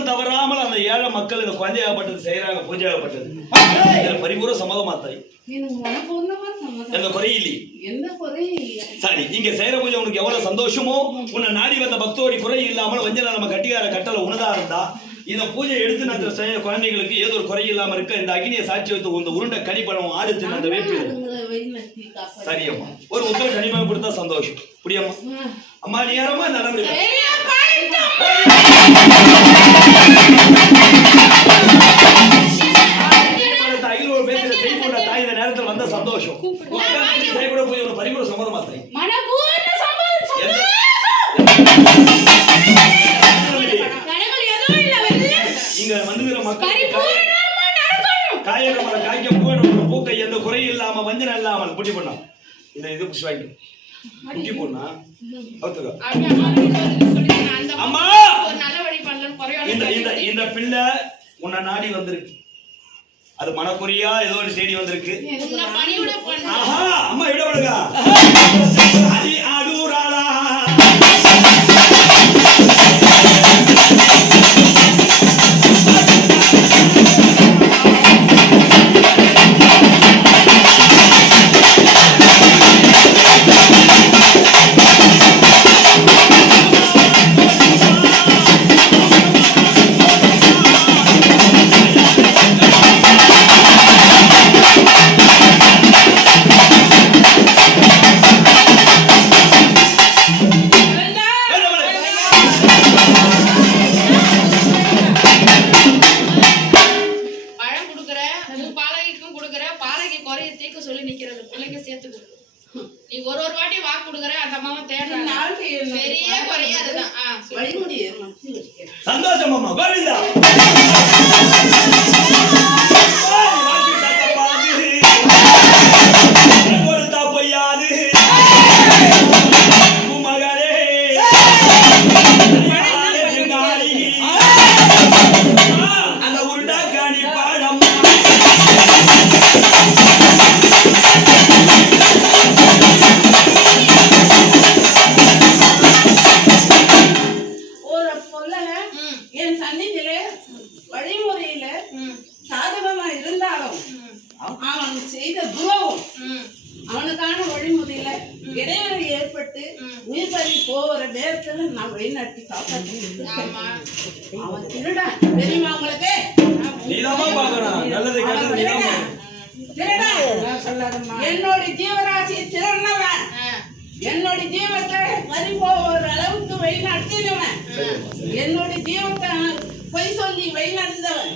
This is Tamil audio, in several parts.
வருஷம் தவறாமல் அந்த ஏழை மக்கள் இந்த குழந்தையாகப்பட்டது செய்யறாங்க, பூஜையாகப்பட்டது. பரிபூர்ண சம்மதமா தாய்? எந்த குறையில்லை. சரி, நீங்க செய்யற பூஜை உனக்கு எவ்வளவு சந்தோஷமோ, உன்னை நாடி வந்த பக்தோடி குறை இல்லாமல் வஞ்சன நம்ம கட்டிக்கார கட்டளை உனதா இருந்தா இந்த பூஜை எடுத்து நான் செய்ய குழந்தைகளுக்கு ஏதோ ஒரு குறை இல்லாம இருக்க இந்த அக்னியை சாட்சி வைத்து இந்த உருண்டை கனிப்பழம் ஆடுத்து அந்த வேட்டு. சரியம்மா, ஒரு உத்தரவு கனிப்பழம் கொடுத்தா சந்தோஷம். புரியம்மா? அம்மா நீ யாரம்மா நடமுடியும் தாய் இந்த நேரத்தில் வந்த சந்தோஷம் செய்யக்கூட போய் ஒரு பரிபூர்ண சம்மதமா தாய்? இங்க வந்துகிற மக்கள் காயகமர காய்க்க பூக்கை எந்த குறை இல்லாம வஞ்சனம் இல்லாமல் புட்டி பண்ணா இந்த இது புஷ் வாங்கி புட்டி போனா அம்மா இந்த பிள்ளை உன்னை நாடி வந்திருக்கு. அது மனக்குறியா ஏதோ ஒரு செய்தி வந்திருக்கு. அம்மா விட விடுங்க. சந்தோஷம் அம்மா. கோவிந்தா கொடுத்தா பொய்யாது மகளே அந்த உருண்டா காணி பாடம் அவனுக்கான வழிமுறையில இடைவெளி ஏற்பட்டு உயிர் பறி போகிற நேரத்துல நான் வழிநடத்தி காப்பாற்றி அவன் திருடன் தெரியுமா உங்களுக்கு? என்னோட ஜீவராசியை திருடனவன், என்னோட ஜீவத்தை பறி போகிற அளவுக்கு வழிநடத்தினவன், என்னோட ஜீவத்தை பொய் சொல்லி வழிநடந்தவன்.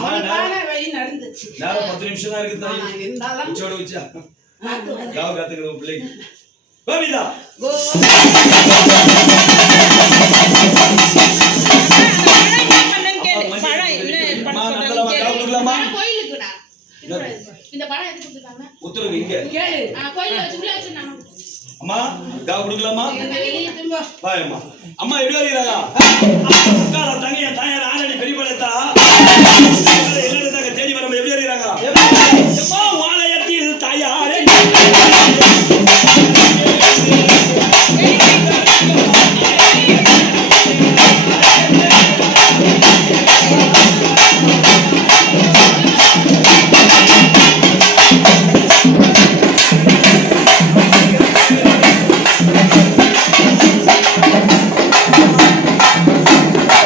அவனுக்கான வழி நடந்துச்சு. 10 நிமிஷம் தான் இருக்கு தாய். இருந்தாலும் வச்சா காவ காத்துக்கிற பிள்ளைக்கு கோவிந்தா உத்தரவு இங்க அம்மா காவ கொடுக்கலாமா? பாயம்மா. அம்மா எப்படி வருகிறாங்க? தங்கைய தாயார் ஆனடி பெரியபலத்தா தேடி வர எப்படி வருகிறாங்க? ஆலயத்தில் தாயாரே